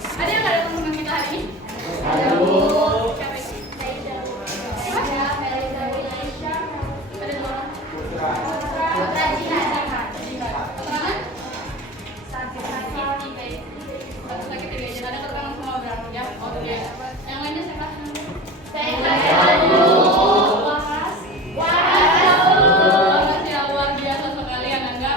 Ada yang nggak datang teman kita hari ini? Ada, Bu. Siapa itu? Ada dua orang. Putra Jihad. Keterangan? Sakit TB. Satu sakit TB. Jadi ada keterangan semua berarti ya. Oke. Yang lainnya sehat? Sehat. Waras ya, luar biasa sekali Ananda.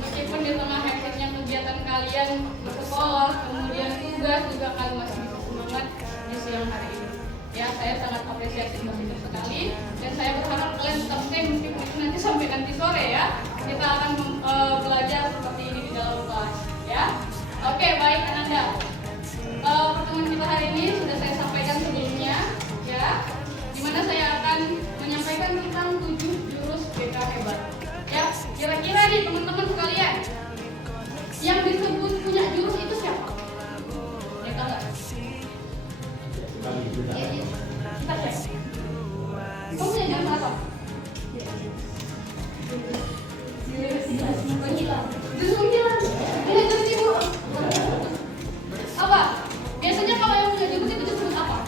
Meskipun di tengah hektiknya kegiatan kalian bersekolah, kemudian tugas juga kalian masih bisa semangat di siang hari ini. Ya, saya sangat apresiasi positif sekali dan saya berharap kalian tetap stay meskipun itu nanti sampai nanti sore ya. Kita akan belajar seperti ini di dalam kelas ya. Oke, baik Ananda. Pertemuan kita hari ini sudah saya sampaikan sebelumnya ya. Dimana saya akan menyampaikan tentang 7 jurus BK hebat. Ya, kira-kira nih teman-teman sekalian, yang disebut punya jurus itu siapa? Ya tahu nggak? Kita cek. Kamu punya jurus apa? Jurus menghilang. Ini jurus ibu. Apa? Biasanya kalau yang punya jurus itu disebut apa?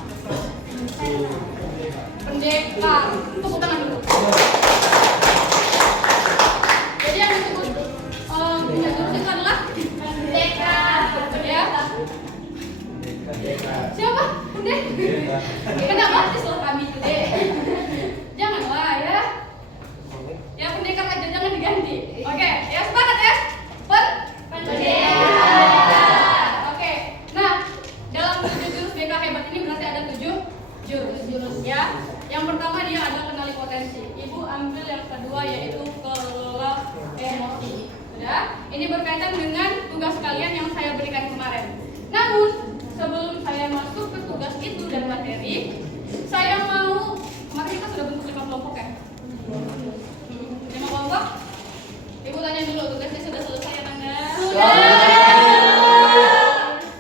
Pendekar. Tepuk tangan dulu. Jadi yang disebut punya jurus itu adalah pendekar. Ya. Siapa? Pendekar. Kenapa disuruh kami today? Janganlah ya. Ya pendekar aja jangan diganti. Oke, ya sepakat ya? Pendekar. Oke. Nah, dalam 7 jurus BK hebat ini berarti ada 7 jurus ya. Yang pertama dia adalah kenali potensi. Ibu ambil yang kedua yaitu kelola emosi. Sudah? Ini berkaitan dengan tugas kalian yang saya berikan kemarin. Namun sebelum saya masuk ke tugas itu dan materi, saya mau kemarin kita sudah bentuk 5 kelompok ya. 5 kelompok. Ibu tanya dulu tugasnya sudah selesai ya Nanda? Sudah.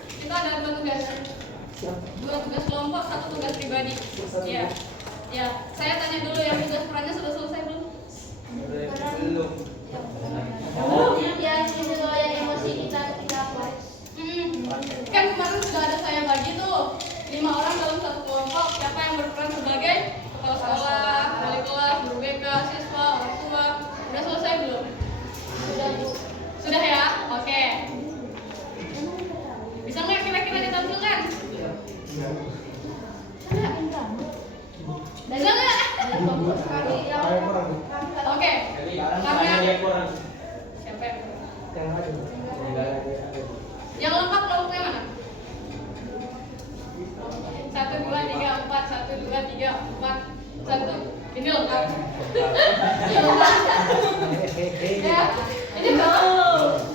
Kita ada 2 tugas. 2 tugas kelompok, 1 tugas pribadi. Ya. Ya, saya tanya dulu yang tugas perannya sudah selesai belum? Belum. Yang emosi kita apa? Kan kemarin sudah ada saya bagi tuh 5 orang dalam 1 kelompok. Siapa yang berperan sebagai kepala sekolah, wali kelas, guru BK, siswa, orang tua. Sudah selesai belum? Sudah, Bu. Sudah ya? Oke. Bisa nggak kira-kira ditampilkan? Bisa nggak? Oke. Karena siapa yang yang lengkap kelompoknya mana? 1, 2, 3, 4. 1, 2, 3, 4. 1. Ini lengkap. Ya. Ini berapa?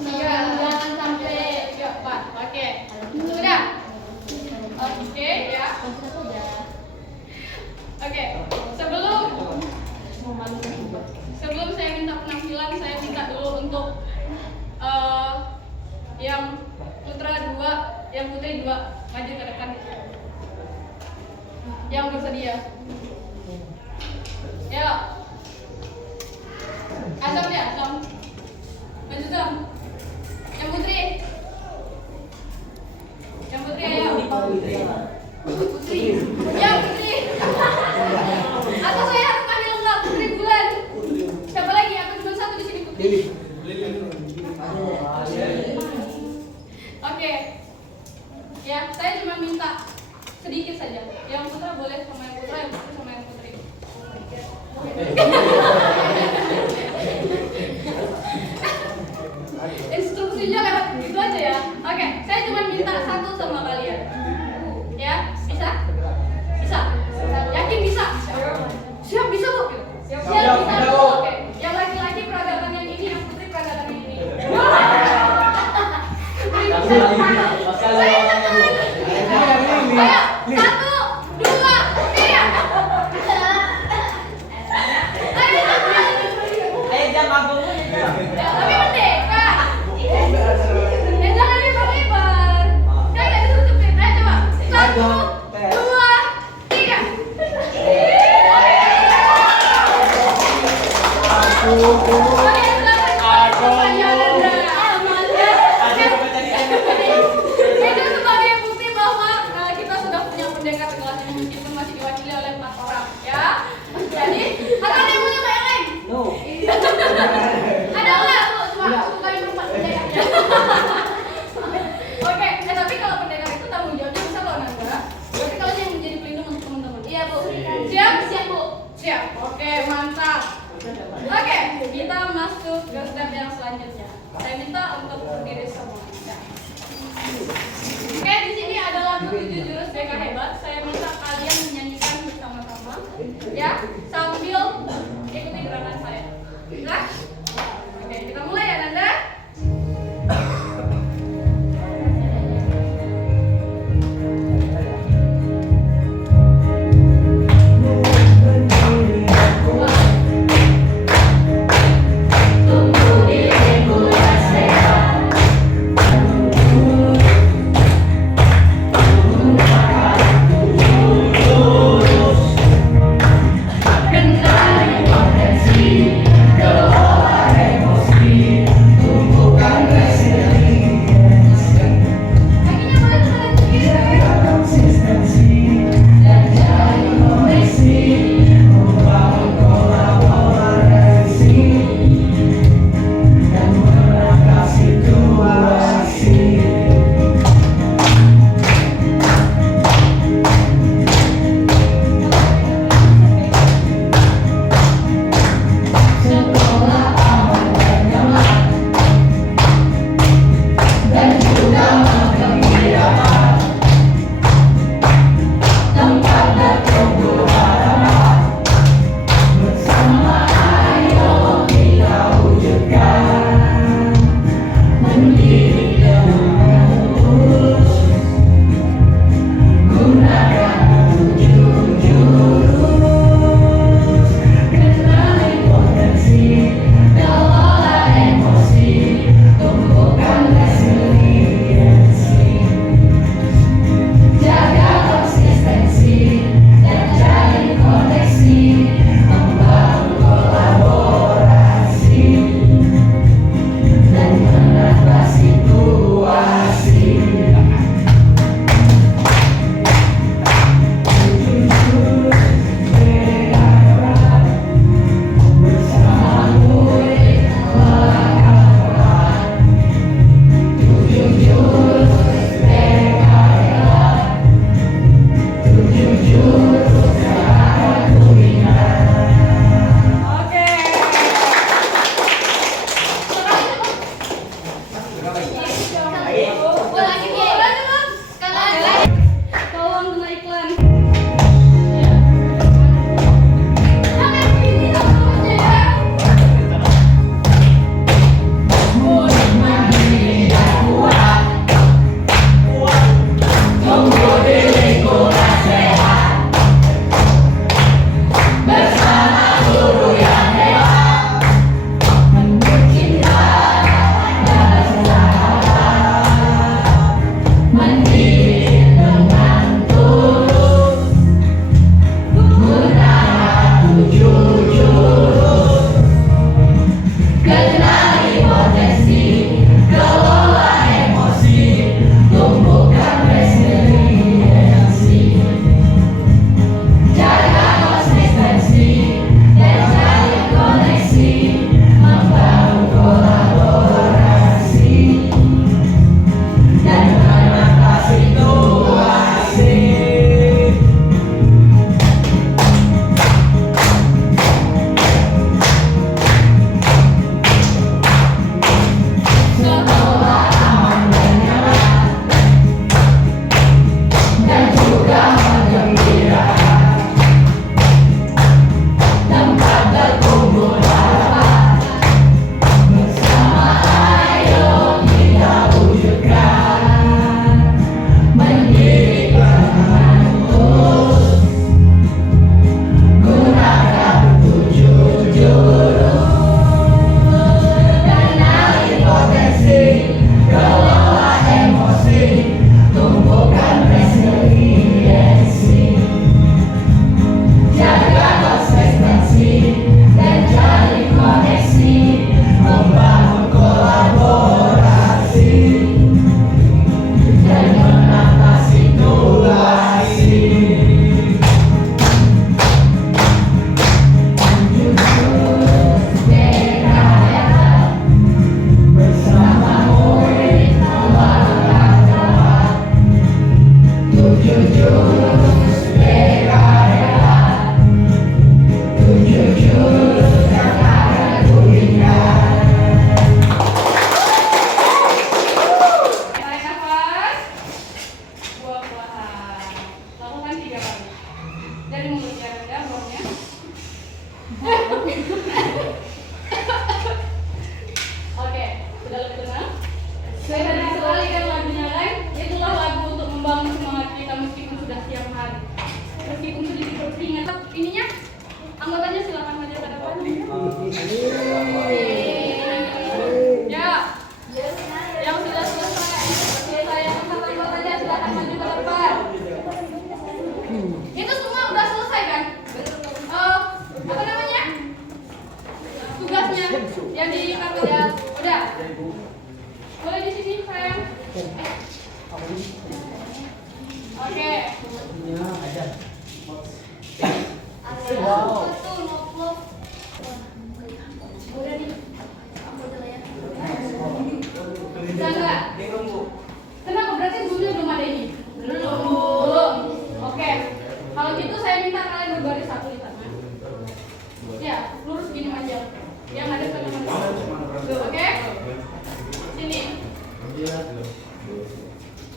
3. Jangan sampai 3, 4. Oke. Sudah. Oke ya. Oke. Sebelum saya minta penampilan, saya minta dulu untuk yang putra 2, yang putri 2 maju ke depan. Yang bersedia. Ya. Azam ya, Azam. Maju Azam. Yang putri. Yang putri ayo. Putri. Ya putri. Atau saya harus panggil lengkap Putri Bulan. Siapa lagi? Aku cuma 1 di sini Putri. Oke. Ya, saya cuma minta sedikit saja. Yang putra boleh sama yang putra, yang putri sama yang putri. Instruksinya lewat gitu aja ya. Oke, saya cuma minta 1 sama kalian. Ya, bisa? Bisa? Yakin bisa? Siap bisa Bu? Siap bisa Bu. Oke. Yang laki-laki peragakan yang ini, yang putri peragakan yang ini. Ayo, 1, 2, 3. Sudah? Oke, kita mulai ya Nanda. Kenali potensi, Oke. Satu, love. Udah nih. Aku udah ya. Bisa nggak? Bingung, Bu. Kenapa? Berarti gurunya belum ada ini? Belum. Oke. Kalau gitu saya minta kalian berbaris satu di sana. Ya, lurus gini aja. Yang ada tengah-tengah. Oke? Sini.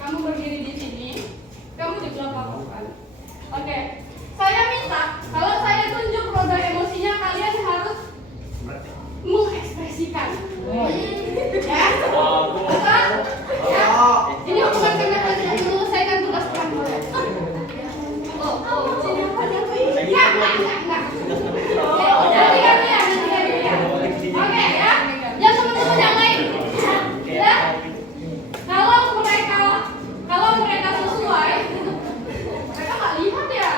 Kamu berdiri di sini. Kamu di belakang kan? Oke. Saya minta kalau saya tunjuk roda emosinya kalian harus mengekspresikan. Ya? Ya? Ini hukuman karena kalian tidak menyelesaikan tugas kelompok. Sini apa dia? Ya, enggak. Nanti gantian. Oke ya. Yang teman-teman yang lain. Ya. Kalau mereka sesuai, mereka nggak lihat ya.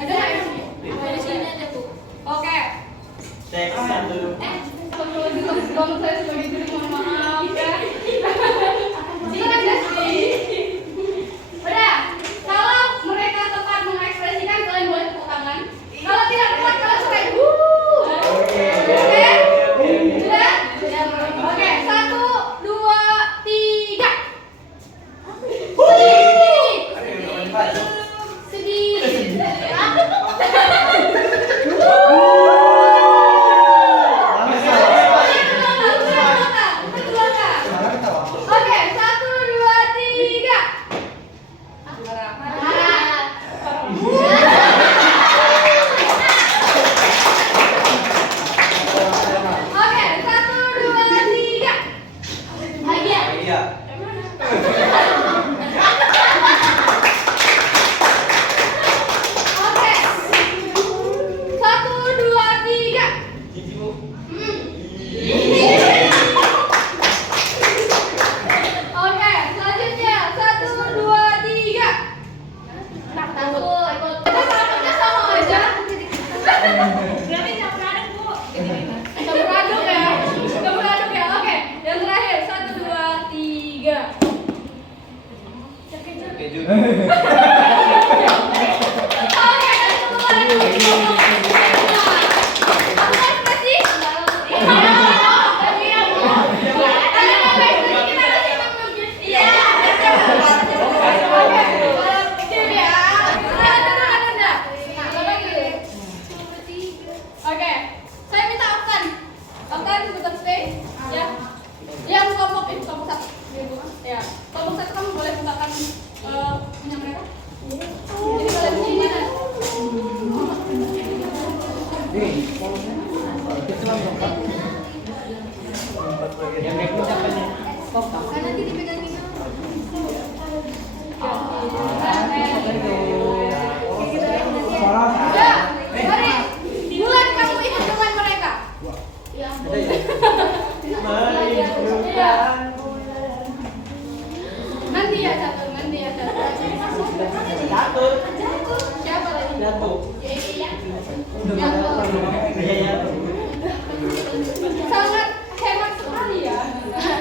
Ada nggak di sini? Di sini aja Bu. Oke. Cek satu. Kalau saya sebagai guru mohon maaf ya. Silakan Desti. Udah. Kalau mereka tepat mengekspresikan kalian boleh tepuk tangan. Kalau tidak tepat kalian serai. Oke. Sudah? Oke. 1, 2, 3. Sedih. Oke, 1, 2, 3. Oke, 1, 2, 3. Bahagia. Iya. Oke. 1, 2, 3. Gigi, Bu. Oke, selanjutnya 1, 2, 3. Takut. Kita takutnya sama aja. Berarti campur aduk Bu. Campur aduk ya. Campur aduk ya. Oke, yang terakhir 1, 2, 3. Keju. Oke, satu lagi. Aku ekspresi. Iya. Oke. Sip ya. Ada. Oke. Saya minta Aftan. Aftan ikutan stay. Ya. Yang kelompok ini kelompok satu. Ya. Kelompok satu kamu boleh bukakan punya mereka. Jadi kalian di sini kan? Yang baik siapa nih? Kan nanti dipegangin. Ya, mari. Bulan kamu ikut dengan mereka. Ya. Iya. Nanti ya catur. Catur. Siapa lagi? Jatuh. Yang Iya. sangat hemat sekali ya.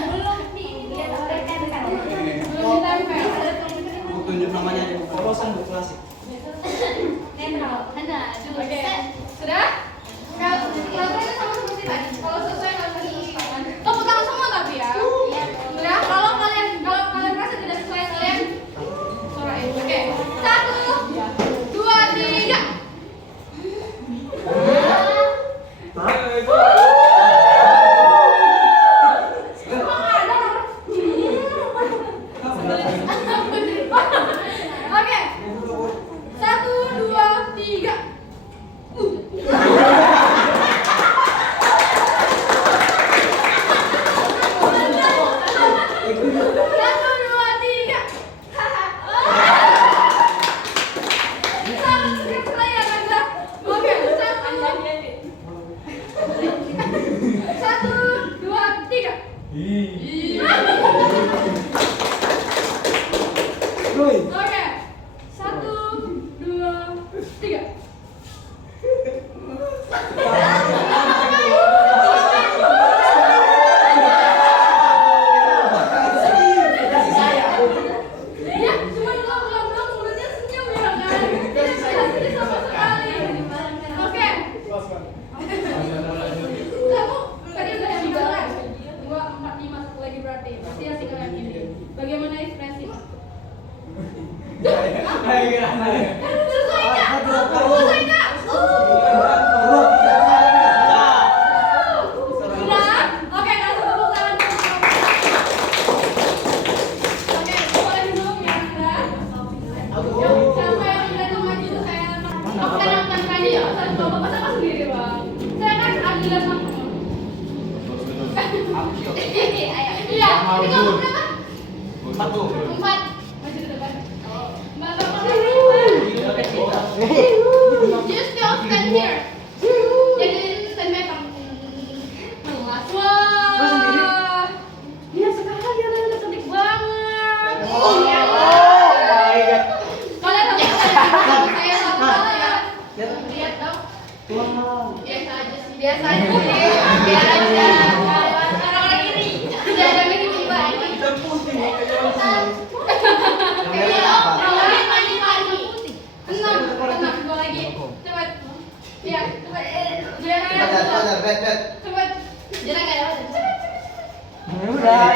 Belum nih, lihat mereka dekat. Belum ditempel. Bu tunjuk namanya di polosan Bu klasik. Netral. Nah, dulu. Oke, sudah? Kalau ini sama seperti tadi. Kalau selesai kalian tepuk tangan. Tepuk tangan semua tapi ya. Sudah? Kalau kalian merasa tidak sesuai kalian sorain. Oke. 1, 2, 3. Oke. 1, 2, 3. Oke, 1, 2, 3. Ya, cuma ulang. Sesuai nggak? Sesuai nggak? Sudah? Oke, kasih tepuk tangan. Oke, boleh minum ya, Anda? Siapa yang tidak maju itu saya bukan tadi ya, saya coba masa sendiri, Bang. Saya kan adilan sama. Iya, ini kamu berapa? 4. Maju ke depan. Mbak, just don't stand here. Jadi stand back. Melas. Wah. Dia sekarang dia cantik banget. Iya. Kalian harus saya sama ya. Lihat dong. Biasa aja sih. Biasa aja sih. Biar aja. Orang-orang iri. Tidak ada yang tiba-tiba ini. Tenang, dua lagi. Cepat. Iya, cepat. Cepat. Jangan kayak apa? Udah.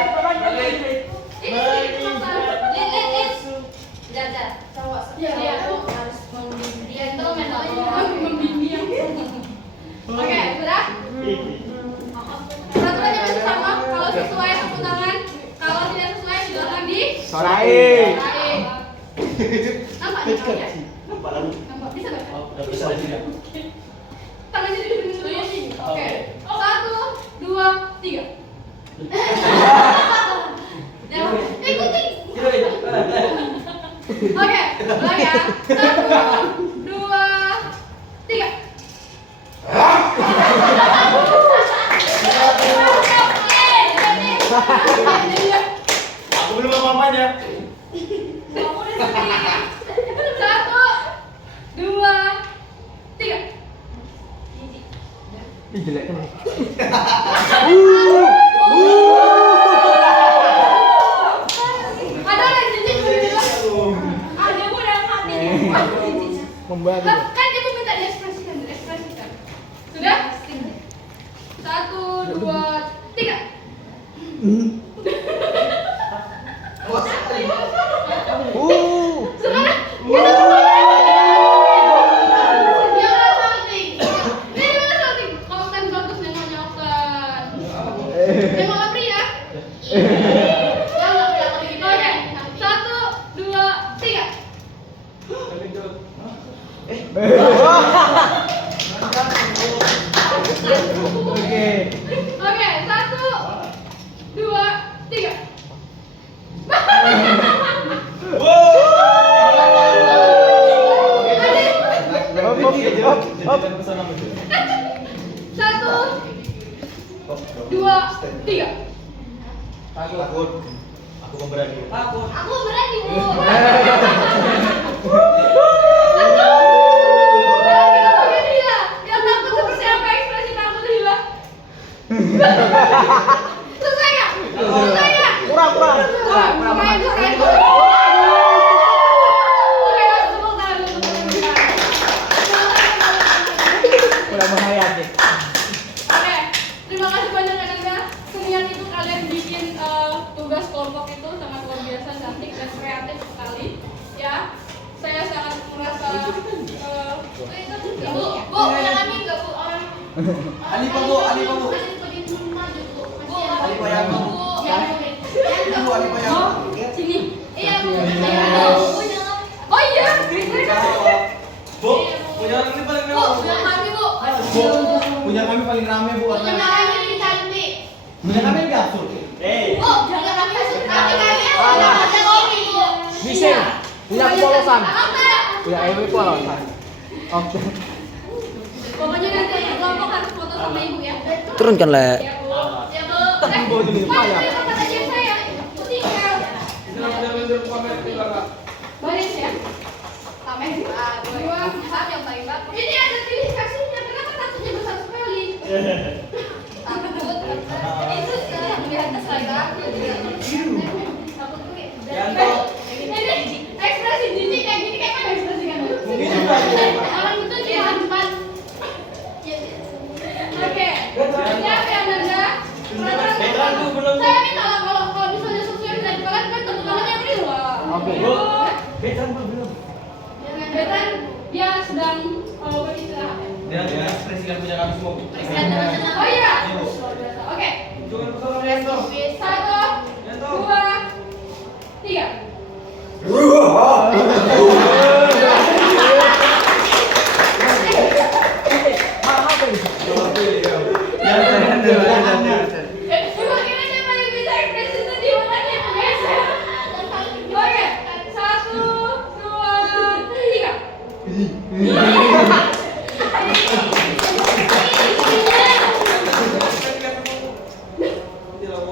Lihat. Udah. Cowok. Iya, harus gentleman membimbing. Oke, sudah? Peraturannya masih sama. Kalau sesuai tepuk tangan. Kalau tidak sesuai silakan di Sorai. Nampak nih namanya? Nampak lalu. Nampak bisa nggak? Udah bisa tidak? Tangannya dihubungin dulu ya. Oke. 1, 2, 3. Ikuti. Oke, mulai ya. 1, 2, 3. Aku belum apa-apanya. 1, 2, 3. Ih, jelek kan. Ada orang jijik dulu. Dia mau dalam hati. Membantu. Kan dia minta diekspresikan. Sudah? 1, 2, 3. Sekarang kita jangan salting. Ini mana salting? Kalau kan bagus nengok-nengokan. Nengok Apri ya. Oke, 1, 2, 3. Oke. Oke, 1, 2, 3. Hop. 1, 2, 3. Aku pemberani. Aku berani, Bu. Sekarang kita pakai dia. Yang takut seperti apa ekspresi takut hilang? Selesai nggak? Selesai nggak? Kurang. Kurang. Oke, langsung tepuk tangan dulu untuk mereka. Kurang menghayati. Oke, terima kasih banyak Anda. Seniat itu kalian bikin tugas kelompok itu sangat luar biasa, cantik dan kreatif sekali. Ya, saya sangat merasa. Bu, punya kami nggak Bu orang? Ali Pak, Bu. Bu, Ali Pak yang Bu. Ibu Ali Pak yang sini. Iya Bu. Oh iya. Bu, punya ini paling Bu, mewah. punya kami Bu. Punya kami paling rame, Bu. Punya kami lebih cantik. Punya kami enggak absurd. Bu, jangan kami kasih kami ada kopi Bu. Bisa. Punya polosan. Apa? Punya Ewi polosan. Oke. Pokoknya nanti kelompok harus foto sama ibu ya. Turunkan le. Ya Bu. Ya Bu. Mas, terima kata dia saya. Tinggal. Baris ya. Tambahin 2, 1 yang paling bagus. Ini ada pilih kasihnya. Kenapa satunya besar sekali? Takut. Itu di atas lagi. Takut gue. Ini ekspresi jijik kayak gini kayak mana ekspresi kan? Orang itu di depan. Oke. Siap ya Nanda? Saya minta lah kalau misalnya sesuai dengan kalian kan tepuk tangannya ini loh. Oke. Betan dia sedang beristirahat. Dia ekspresikan punya kami semua. Oh iya. Oke. Satu, dua, tiga. Bagaimana siapa yang bisa ekspresi sedih makanya geser. Oke, satu, dua, tiga.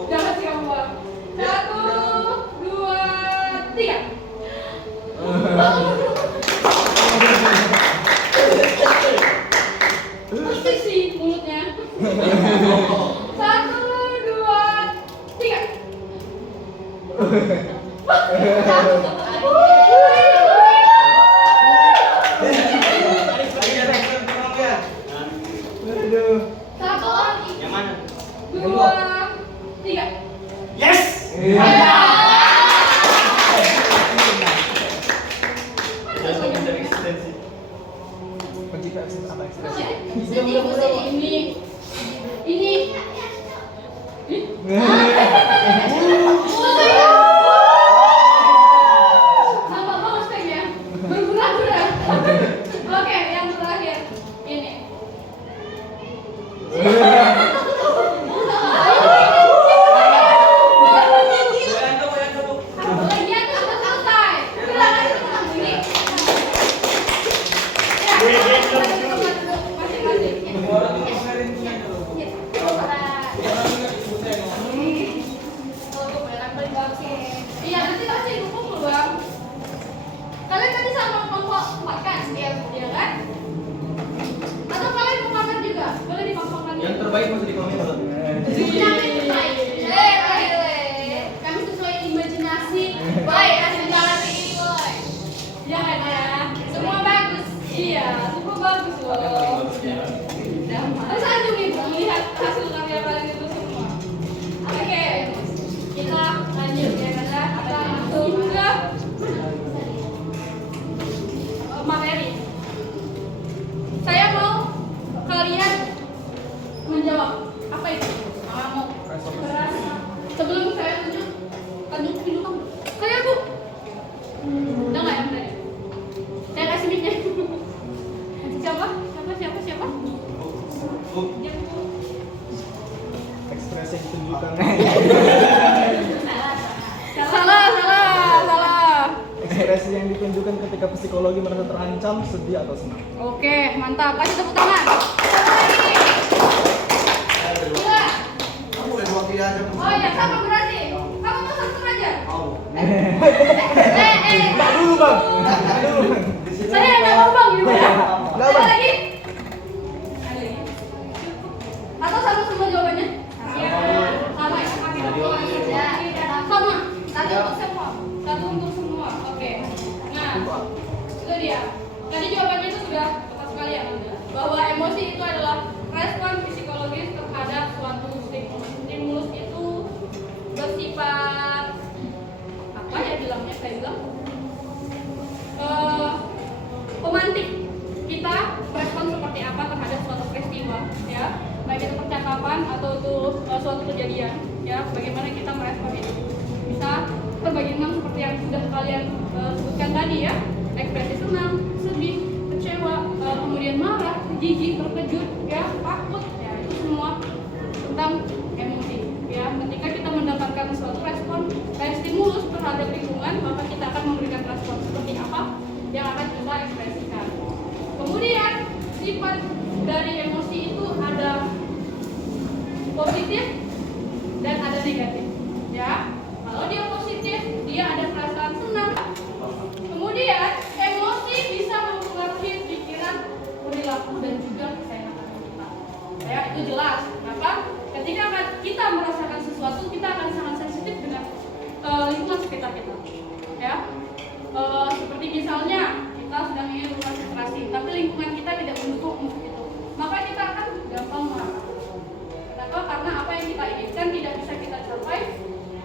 Jangan sih kamu buang. Satu, dua, tiga. Asik sih mulutnya. Satu, dua, tiga. Satu, Yang mana? dua, tiga. Yes. Ini. Sama banget pengen berguna-guna. Oke, yang terakhir ini. Bagian sudah selesai. Silakan teman ini. Masing-masing. Iya, nanti kasih ibu kumpul bang. Kalian tadi sama kelompok makan, ya kan? Atau kalian mau makan juga? Boleh dimakan Yang terbaik masih di komen. Kami sesuai imajinasi. Baik, hasil jalan ini, boy. Jangan ya. Semua bagus. Iya, semua bagus loh. Terus anjung ibu melihat hasil karya kalian itu semua. Oke, kita lanjut ya karena kita langsung ke materi. Saya mau kalian menjawab apa itu? Mau sebelum saya tunjuk kamu. Saya bu. Udah nggak ya tadi? Saya kasih mic-nya. Siapa? Siapa? Dia bu. Ekspresi yang ditunjukkan. Salah. Ekspresi yang ditunjukkan ketika psikologi merasa terancam, sedih atau senang. Oke, mantap. Kasih tepuk tangan. Dua. Kamu udah dua kali aja. Oh iya, sama berarti. Kamu mau satu aja. Mau. Enggak dulu bang. Saya nggak mau bang gitu ya. Nggak, Ada Bang. lagi? Ada lagi. Atau sama semua jawabannya? Sama ya. Sama. Satu untuk semua. Satu untuk semua. Oke. Nah, itu dia. Tadi jawabannya itu sudah tepat sekali ya, bahwa emosi itu adalah respon psikologis terhadap suatu stimulus. Stimulus itu bersifat apa ya bilangnya saya bilang pemantik kita respon seperti apa terhadap suatu peristiwa ya, baik itu percakapan atau itu suatu kejadian ya, bagaimana kita merespon itu. Bisa perbagaimana seperti yang sudah kalian sebutkan tadi ya, ekspresi senang, sedih, kecewa, kemudian marah, jijik, terkejut ya, takut ya, itu semua tentang emosi ya. Ketika kita mendapatkan suatu respon stimulus terhadap lingkungan, maka kita akan memberikan respon seperti apa yang akan kita ekspresikan. Kemudian sifat dari emosi itu ada positif dan ada negatif ya. Kalau dia positif, dia ada perasaan senang. Kemudian emosi bisa mempengaruhi pikiran, perilaku dan juga kesehatan kita ya, itu jelas. Maka ketika kita merasakan sesuatu, kita akan sangat sensitif dengan lingkungan sekitar kita ya. Seperti misalnya kita sedang ingin berkonsentrasi, tapi lingkungan kita tidak mendukung untuk itu, maka kita akan gampang marah. Kenapa? Karena apa yang kita inginkan tidak bisa kita capai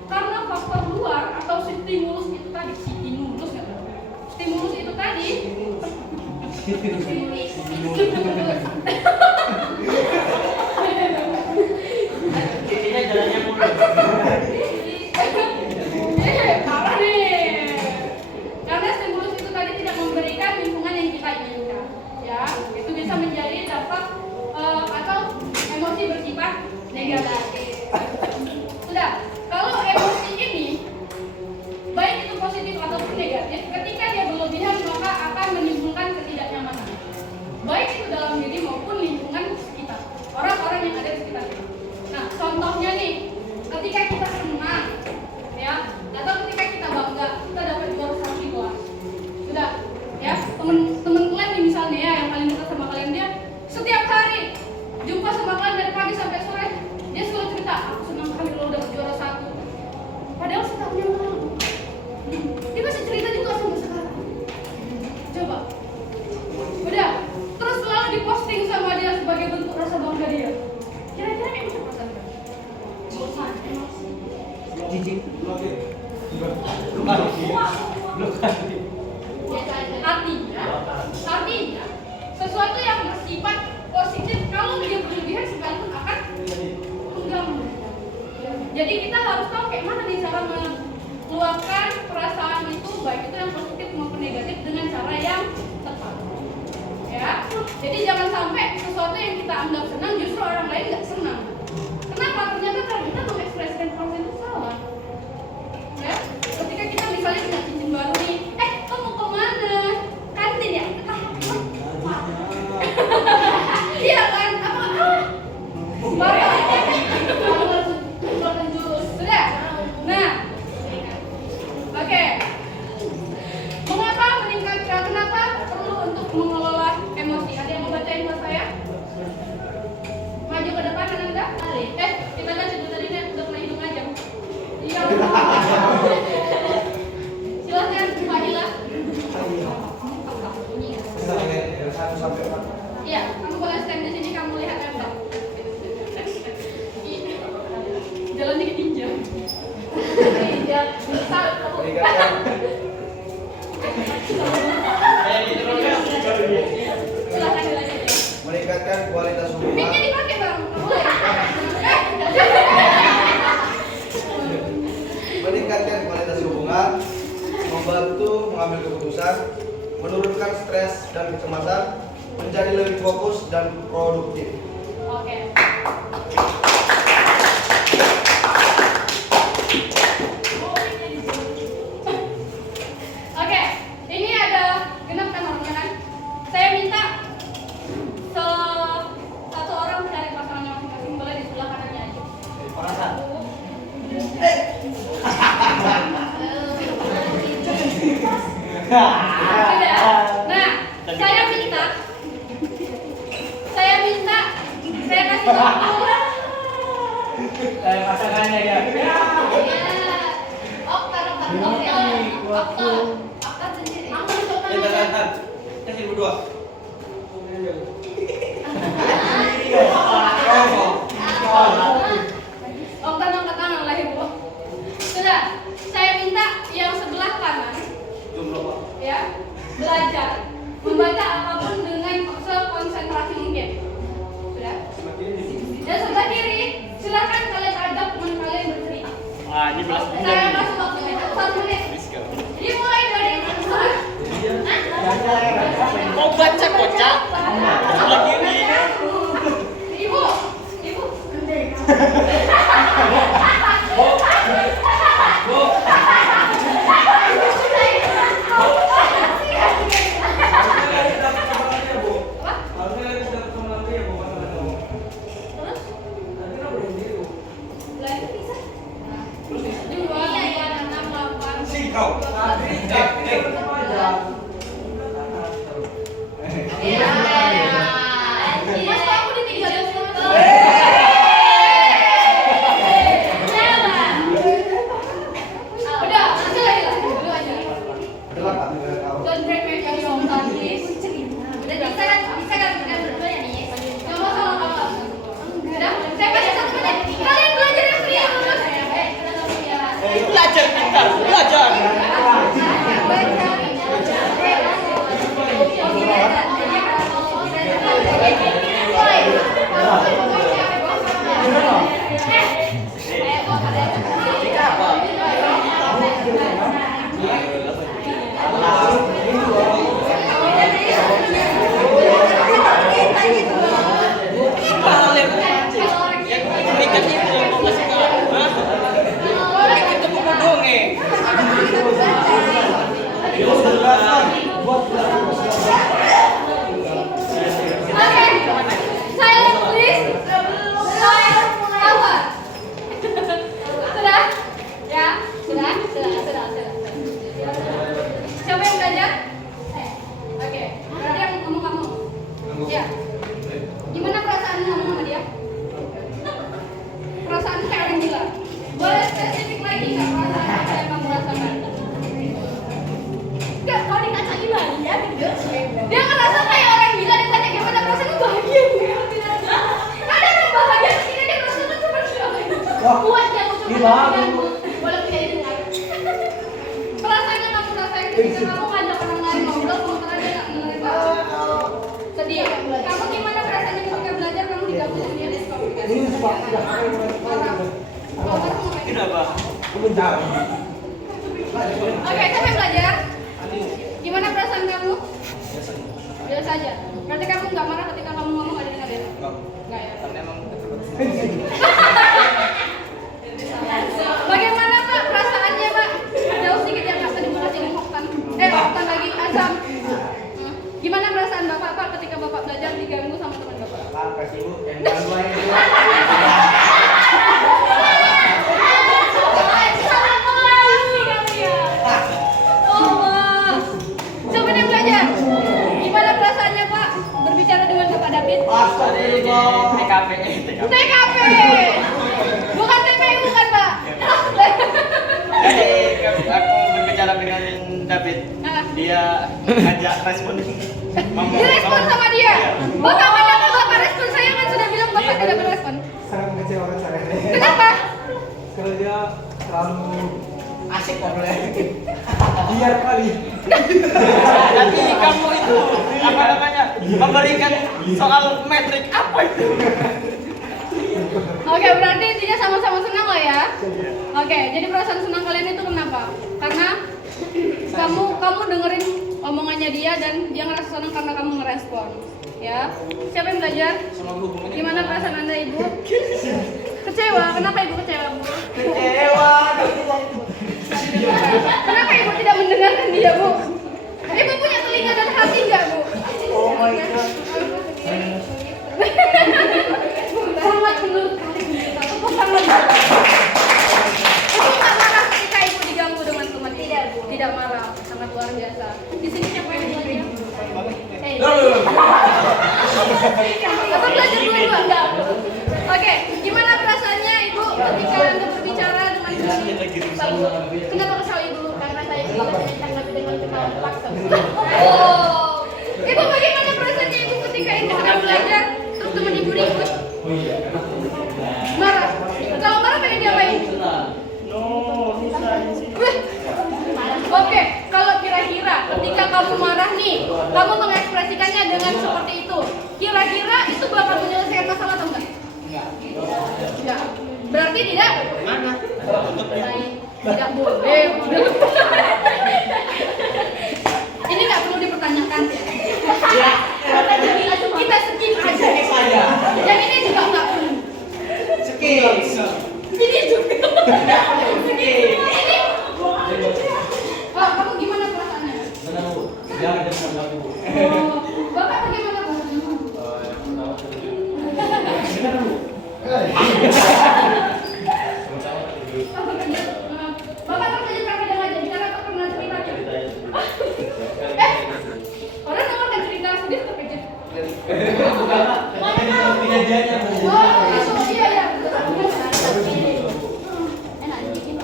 karena faktor luar atau stimulus itu tadi, stimulus Kayaknya jalannya mulus. Parah nih. Karena stimulus itu tadi tidak memberikan lingkungan yang kita inginkan, ya. Itu bisa menjadi dampak atau emosi bersifat negatif. Sudah, kalau emosi ini baik itu positif ataupun negatif, ketika dia berlebihan maka akan menimbulkan ketidaknyamanan, baik itu dalam diri maupun lingkungan sekitar, orang-orang yang ada di sekitar kita. Nah, contohnya nih, ketika kita senang, ya, atau ketika kita bangga, kita dapat juara 1 di kelas. Sudah, ya, temen kalian nih misalnya ya, yang paling dekat sama kalian, dia setiap hari jumpa sama kalian dari pagi sampai sore, dia selalu cerita, aku senang kali lo dapat juara 1. Padahal setahunnya lalu, dia masih cerita juga sampai sekarang. Coba, udah, terus selalu diposting sama dia sebagai bentuk rasa bangga dia. Kira-kira kayak apa perasaan? Bosan, emosi. Jijik. Artinya sesuatu yang bersifat positif kalau dia berlebihan sekalipun akan mengganggu. Jadi kita harus tahu kayak mana nih cara meluapkan perasaan itu, baik itu yang positif maupun negatif, dengan cara yang tepat. Ya, jadi jangan sampai sesuatu yang kita anggap senang justru orang lain nggak senang. Kenapa? Ternyata cara kita mengekspresikan perasaan itu salah. Ya, ketika kita misalnya punya cincin baru nih, kamu kemana? Kantin ya? Iya kan? Baru jurus. Sudah? Nah, oke. Kenapa perlu untuk mengelola emosi? Ada yang mau bacain buat saya? Maju ke depan, Anda. Kita kan sudah tadi udah kena hidung aja. Iya. Silakan, Mbak Ila. Iya, kamu boleh stand di sini, kamu lihat Anda. Jalannya ketinjau. Bisa, kamu. Silakan dilanjut. Meningkatkan kualitas hubungan. Mic-nya dipakai, Bang. Meningkatkan kualitas hubungan, membantu mengambil keputusan, menurunkan stres dan kecemasan, menjadi lebih fokus dan produktif. Oke. Oke, ini ada genap kan orangnya kan? Saya minta satu orang mencari pasangannya masing-masing, boleh di sebelah kanannya aja. Perasaan. Sudah. Nah, saya minta saya kasih waktu. Kayak pasangannya ya. Okta sendiri. Kasih berdua. Om angkat tangan lah ibu. Sudah, saya minta yang sebelah kanan, ya, belajar membaca apapun dengan sekonsentrasi mungkin. Sudah. Dan sebelah kiri, silakan kalian ajak teman kalian bercerita. Ah, ini belas Saya kasih waktu 1 menit. Jadi mulai dari mau baca kocak. Sebelah kiri. Ibu. Mas, aku ditinggalin semua. Udah, nanti lagi lah. Dulu aja. Don't break my heart, please. Bisa kan berdua ya nih? Nggak masalah, nggak masalah. Udah, saya kasih 1 menit. Kalian belajar yang serius. Belajar pintar, belajar. Baca. Dia ngerasa kayak orang gila ditanya gimana perasaan lu bahagia. Ada orang bahagia ketika dia merasakan seperti apa? Kuat ya untuk mendengarmu, walau tidak didengar. Perasaannya kamu rasain ketika kamu ngajak orang lain ngobrol, sementara dia nggak dengerin kamu. Sedih. Kamu gimana perasaannya ketika belajar kamu digabung sama dia? Ini apa? Oke, sampai belajar. Gimana perasaan kamu? Biasa aja. Berarti kamu nggak marah ketika kamu ngomong nggak dengar ya? Nggak ya? Karena emang Bagaimana Pak perasaannya Pak? Jauh sedikit ya Kak, tadi mau kasih oktan. Oktan lagi asam. Gimana perasaan Bapak Pak ketika Bapak belajar diganggu sama teman Bapak? Apa sih Bu? Yang gangguan itu. Coba deh belajar. Gimana perasaannya Pak berbicara dengan Bapak David? Astagfirullah. TKP. TKP. Bukan TPU kan Pak? Jadi aku berbicara dengan David. Dia ngajak respon. Direspon sama dia. Bapak kenapa Bapak respon? Saya kan sudah bilang Bapak tidak berespon. Sangat mengecewakan saya. Kenapa? Karena dia terlalu Asik ngobrolnya. liar kali. Nanti kamu itu apa namanya memberikan soal metrik apa itu? Oke, berarti intinya sama-sama senang lah ya. Oke, jadi perasaan senang kalian itu kenapa? Karena kamu dengerin omongannya dia dan dia ngerasa senang karena kamu ngerespon. Ya. Siapa yang belajar? Gimana perasaan Anda Ibu? Kecewa. Kenapa Ibu kecewa, Bu? Kecewa. Kenapa Ibu tidak mendengarkan dia, Bu? Ibu punya telinga dan hati enggak, Bu? Oh my god. Sangat menurut kalian. Aku sangat Ibu nggak marah ketika Ibu diganggu dengan teman? Tidak, Bu. Tidak marah. Sangat luar biasa. Di sini siapa yang belajar? Atau belajar dua-dua? Enggak. Oke, gimana perasaannya Ibu ketika Anda berbicara dengan Kenapa kesal Ibu? Karena saya tidak sangat dengan ketawa paksa. Oh, Ibu bagaimana perasaannya Ibu ketika Ibu sedang belajar terus teman Ibu ribut? Marah. Kalau marah pengen diapain? Oke, kalau kira-kira ketika kamu marah nih, kamu mengekspresikannya dengan seperti itu, kira-kira itu bakal menyelesaikan masalah atau enggak? Enggak. Berarti tidak? Tidak boleh. Ini nggak perlu dipertanyakan. Ya. Kita skip aja. Yang ini juga nggak perlu. Skip. Ini juga. Ini. Oh, kamu gimana perasaannya? Oh, Bapak bagaimana perasaannya? Bapak kerja praktek aja, bicara apa pernah cerita aja. Orang dengarkan cerita sedih terkejut. Oh, iya ya. Enak bikin.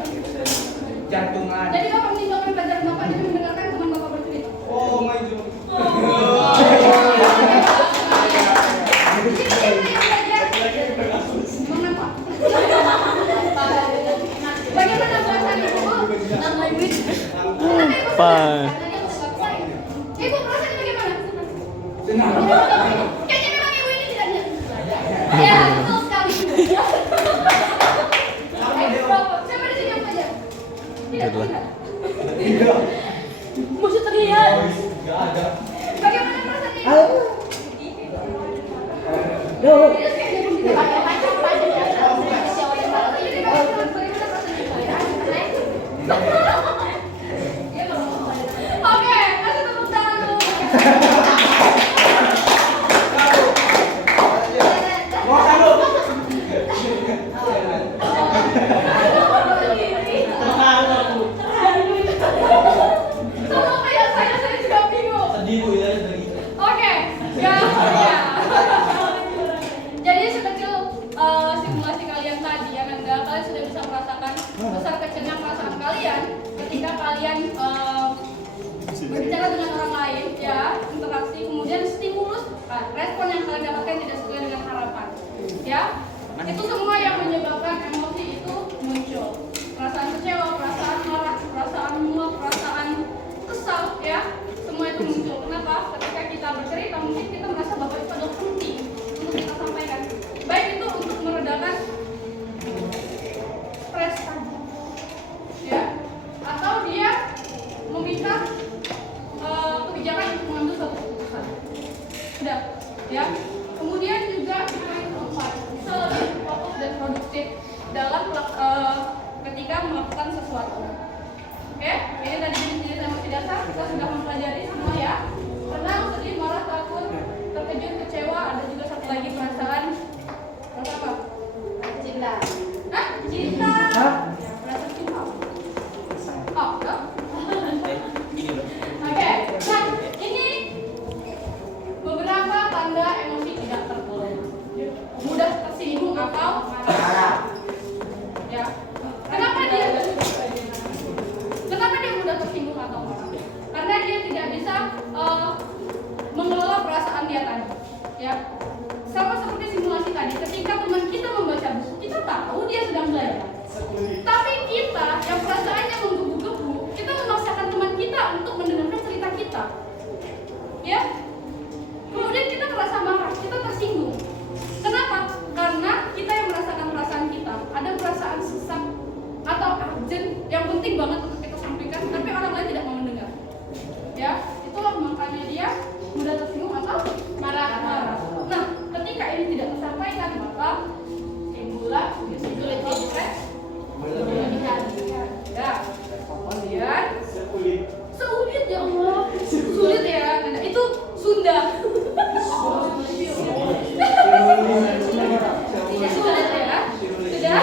Jantungan. Jadi Bapak meninggalkan pelajaran Bapak jadi mendengarkan teman Bapak bercerita. Oh my god. Bagaimana perasaan Ibu? Ibu perasaan bagaimana? Kayaknya memang Ibu ini tidak ada. Ya, betul sekali. Siapa di sini yang belajar? Tidak terlihat. Musuh terlihat. Bagaimana perasaan Ibu? Oke, kasih tepuk tangan dulu. Sama kayak saya juga bingung. Oke, ya. Jadi sekecil simulasi kalian tadi ya, kalian sudah bisa merasakan besar kecilnya perasaan kalian ketika kalian berbicara dengan orang lain Sudah, ya. Kemudian juga yang keempat, bisa lebih fokus dan produktif dalam ketika melakukan sesuatu. Oke, ini tadi jenis emosi dasar kita sudah mempelajari semua ya. Senang, sedih, marah, takut, terkejut, kecewa, ada juga satu lagi perasaan apa? Cinta. Hah? Cinta. Perasaan cinta. Oh, no? Oke, nah ini beberapa tanda emosi tidak tertolong. Mudah tersinggung atau marah. Ya. Kenapa dia mudah tersinggung atau marah? Karena dia tidak bisa mengelola perasaan dia tadi. Ya. Sama seperti simulasi tadi, ketika teman kita membaca buku, kita tahu dia sedang belajar. Tapi kita yang perasaannya menggebu-gebu, kita memaksakan teman kita untuk mendengarkan cerita kita. Ya. Kemudian kita merasa marah, kita tersinggung. Kenapa? Karena kita yang merasakan perasaan kita, ada perasaan sesak atau urgent yang penting banget untuk kita sampaikan, tapi orang lain tidak mau mendengar. Ya, itulah makanya dia mudah tersinggung atau marah. Nah, ketika ini tidak tersampaikan, maka timbullah sulit stres, berlebihan. Ya, kemudian sulit ya Allah, sulit ya. Nah, itu Sunda. Sulit ya,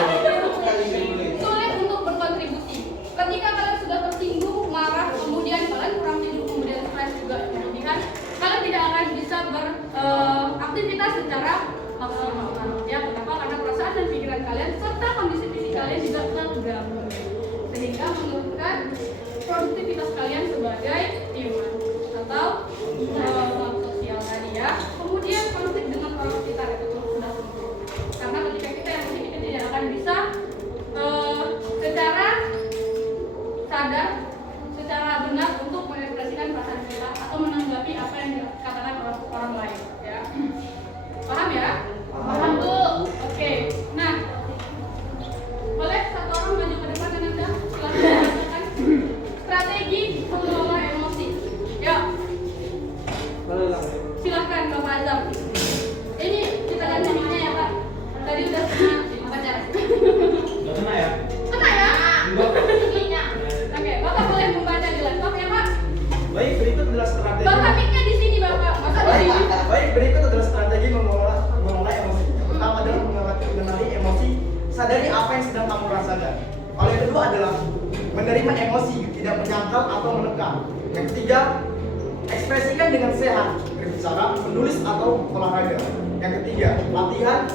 sulit untuk berkontribusi. Ketika kalian sudah tersinggung, marah, kemudian kalian kurang tidur, kemudian stres juga berlebihan, kalian tidak akan bisa beraktivitas secara maksimal. Ya, kenapa? Karena perasaan dan pikiran kalian serta kondisi fisik kalian juga terganggu, sehingga menurunkan produktivitas kalian sebagai human atau sosial tadi ya. Kemudian konflik dengan orang sekitar itu sudah tentu. Karena ketika kita emosi, kita tidak akan bisa secara sadar, secara benar untuk mengekspresikan perasaan kita atau menanggapi apa yang dikatakan oleh orang lain. Ya. Paham ya? Paham Bu. Oke. Nah, boleh satu orang maju ke depan dan Anda silahkan menjelaskan strategi mengelola emosi. Ya. Silahkan Bapak Azam. Ini kita lihat mic-nya ya Pak. Tadi udah kena pacar. Udah kena ya? Kena ya? Oke, Bapak boleh membaca di laptop ya Pak. Baik, berikut adalah strategi. Bapak mic-nya di sini Bapak. Masa di sini? Baik, berikut adalah strategi mengelola emosi. Yang pertama adalah mengenali emosi, sadari apa yang sedang kamu rasakan. Kalau yang kedua adalah menerima emosi, tidak menyangkal atau menekan. Yang ketiga, ekspresikan dengan sehat, berbicara, menulis atau olahraga. Yang ketiga, latihan,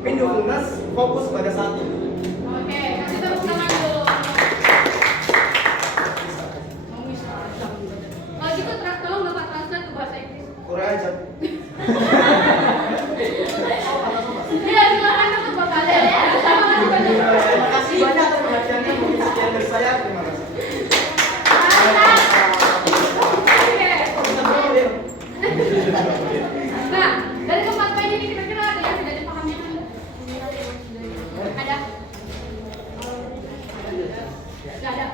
mindfulness, fokus pada saat ini. Oke, kita tepuk tangan dulu. Kalau gitu tolong Bapak translate ke bahasa Inggris. Korea aja. Iya, silakan untuk Bapak Azam. Terima kasih banyak atas perhatiannya. Mungkin sekian dari saya. Terima kasih. Nah, dari keempat poin ini kira-kira ada yang tidak dipahami? Ada? Nggak ada?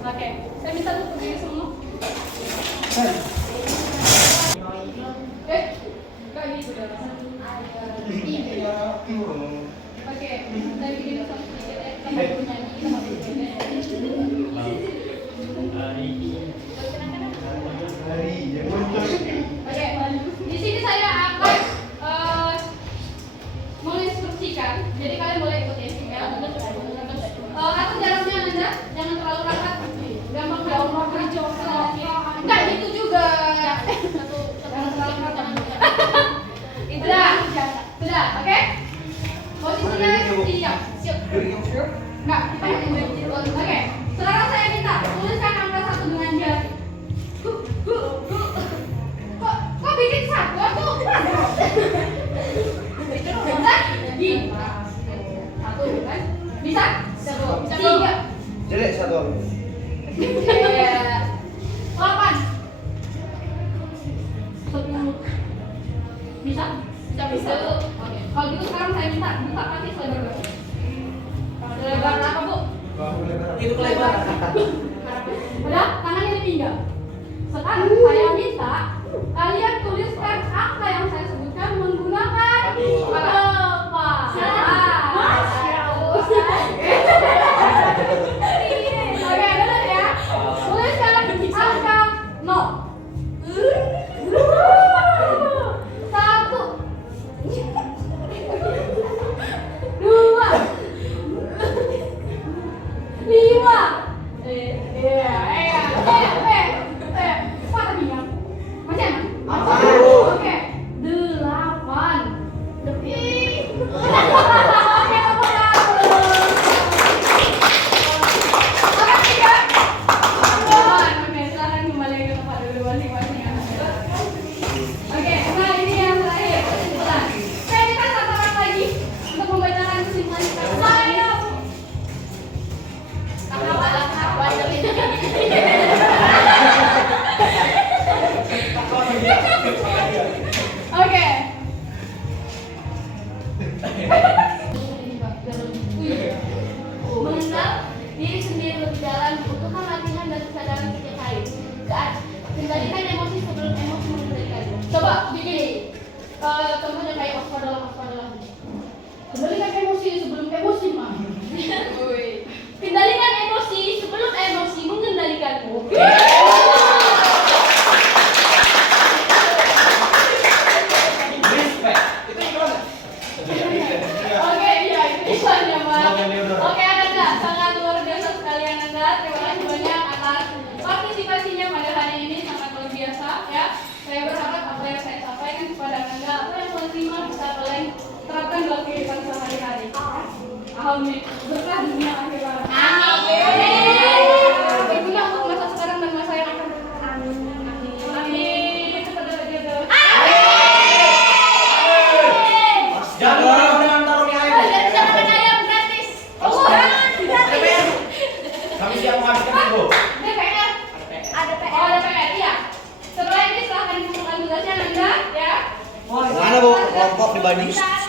Oke, saya minta untuk berdiri semua. Nggak ini sudah. Oke, dari berdiri sama sedikit ya. Kita mau bernyanyi, kita mau Oke, di sini saya akan menginstruksikan. Jadi kalian boleh ikutin ya. Atur jaraknya Anda, jangan terlalu rapat. Gampang gampang berjauh. Enggak gitu juga. Jangan terlalu rapat. Sudah, oke? Posisinya siap. Enggak, kita mau Oke, sekarang saya minta tuliskan angka 1 dengan jari. Kok bikin satu tuh? Di satu kan? Bisa? Tiga. Jelek satu. 8. 10. Bisa? Bisa. Oke. Kalau gitu sekarang saya minta buka kaki selebar. Selebar apa Bu? Itu kelebar. Udah, tangannya di pinggang. Sekarang saya minta kalian tuliskan angka yang saya sebutkan menggunakan kepala. Oke, benar ya. Tuliskan angka 0. 'Mana Bu kelompok pribadi?